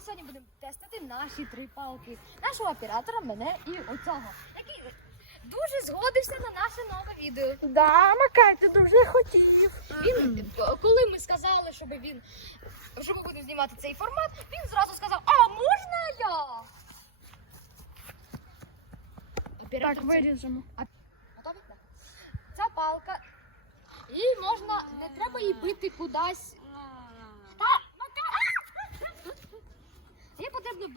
сьогодні будемо тестити наші три палки. Нашого оператора, мене і оцього, який дуже згодився на наше нове відео. Да, Макар, ти дуже хотів. Він, коли ми сказали, щоб він, що ми будемо знімати цей формат, він зразу сказав, а можна я? Оператор Так, виріжемо. Готові? Ця палка, їй можна, не треба її бити кудись.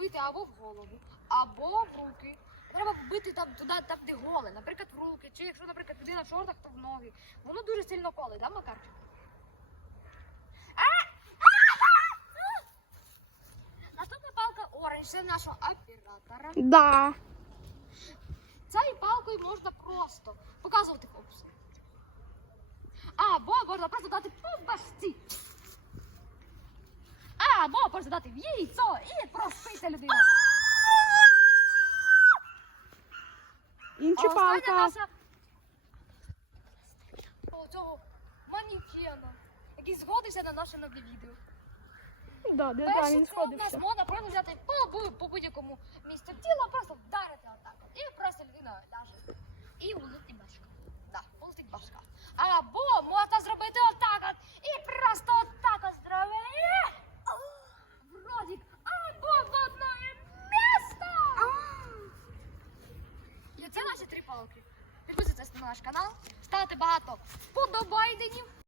Бити або в голову, або в руки. Треба бити там туди, там, де голе, наприклад, в руки, чи якщо, наприклад, людина в шортах, то в ноги. Воно дуже сильно коле, да, Макарчик? Наступна палка оранж, це нашого оператора. Да. Цією палкою можна просто показувати фокус. Або можна просто дати по башці. Або можна дати в яйцо і проспити людину. Інша палка. наша цього манікена, який згодився на наше нове відео. Да, де да, Перше, він це у нас сходився. можна просто взяти по, бу- по будь-якому місцю тіла, просто вдарити отак. от. І просто людина ляже. І улетить башка. Да, улетить башка. Або можна зробити отак от. І просто отак от зробити. О, Вроді. Або в одне місто. І це наші три палки. Підписуйтесь на наш канал, ставте багато вподобайденів.